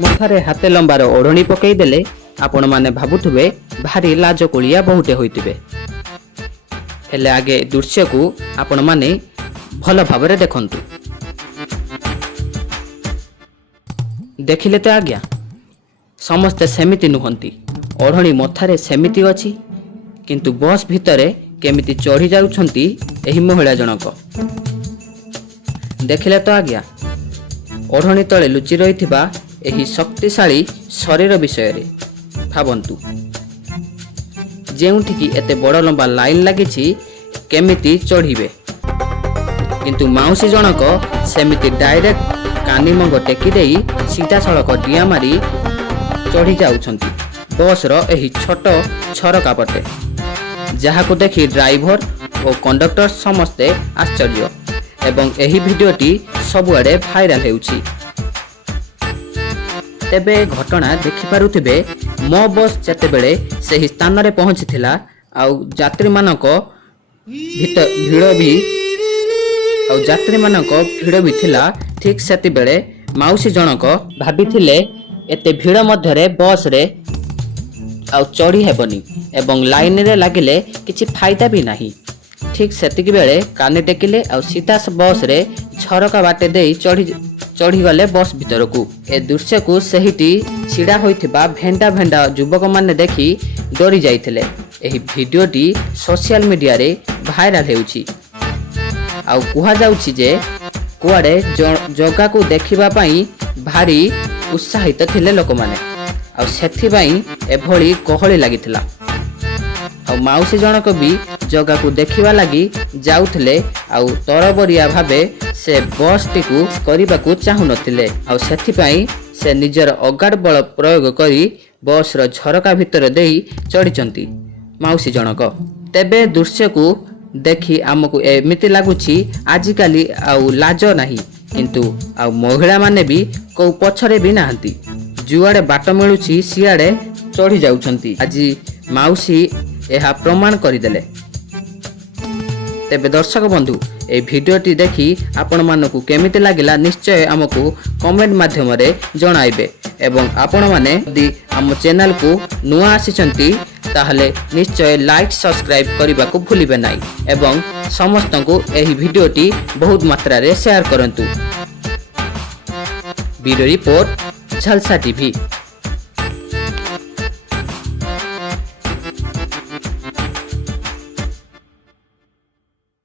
मथारे हाते लंबार ओढ़णी पकईदेले आपण माने भाबुथुबे भारी लाजकुलिया बहुटे होइतिबे। हेले आगे दृश्य को आपण माने भल भाबरे देखंतु। देखिले तो आज्ञा समस्ते सेमिति नुहंती। ओढ़णी मथारे सेमिति अछि किंतु बस भितरे केमिति चढ़ी जाउछंती एही महिला जनक। देखिले तो आज्ञा ओढ़णी तले लुचि रहिथिबा एही शक्तिशाली शरीर विषय रे भाबंतु। जेउठिकी एते बड़ लंबा लाइन लागिछि केमिति चढ़िबे किंतु माउसी जनक सेमिति डायरेक्ट कानिमंग टेकी देई सीधा सड़क डिया मारी चढ़ी जाउछंती बस रो एही छोट झरका पटे, जहाको देखि ड्राइवर और कंडक्टर समस्ते आश्चर्य एवं एही भिडियोटी सबुआडे भाइराल हेउछि। तेबे घटना देखि पारुथिबे मो बस जेतेबेले सेही स्थान रे पहुंचीथिला आउ यात्री मानक भिड़ भी थिला। ठीक सेति बेले माउसी जनक भाबिथिले एते भिड़ मध्यरे बस रे आउ चढ़ी हेबनी एवं लाइन रे लागिले किछि फायदा भी नाही। ठीक सेतिकी बेले कानी टेकिले आउ सीधा बस रे झरका बाटे देई चढ़ी गले बस भीतर को। ए दृश्य को सहीटी छिड़ा होइथिबा भेंडा भेंडा युवक माने देखि डरी जाइथिले। एही भिडियोटी सोशल मीडिया रे भाइराल हेउछि आउ कुहा जाउछि जे कुआडे जगा को देखिबा पई भारी उत्साहित थिले लोक माने आउ सेथि पई एभली गहଳି लागिथिला। आउ माउसी जनक भी जगा को देखिबा लागि जाउथिले आउ तरबरिया भाबे से बस टिकु करिबाकू चाहु नथिले आउ सेथि पई से निजर अगाड बल प्रयोग करी बस रो झरका भितर देई चढ़िचंती माउसी जनक। तेबे दृश्य को देखि आमको एमिति लागुछि आजिकाली आउ लाज नाही किंतु आउ महिला माने भी को पछरे भी नाहंती। जुआडे बाट मिलुछि सियाडे चढ़ी जाउछंती। आजि माउसी एहा प्रमाण करिदेले। तेबे दर्शक बंधु ए भिडियोटी देखि आपण मानकु केमिति लागिला निश्चय आमको कमेंट माध्यम रे जणाइबे एवं आपण माने यदि आम चैनल को नुआ आसीचंती ताहले निश्चय लाइक सब्सक्राइब करने को भूलिबे नाही एवं समस्त को एही भिडियोटी बहुत मात्रा रे शेयर करंतु। Bureau report Jhalsa TV.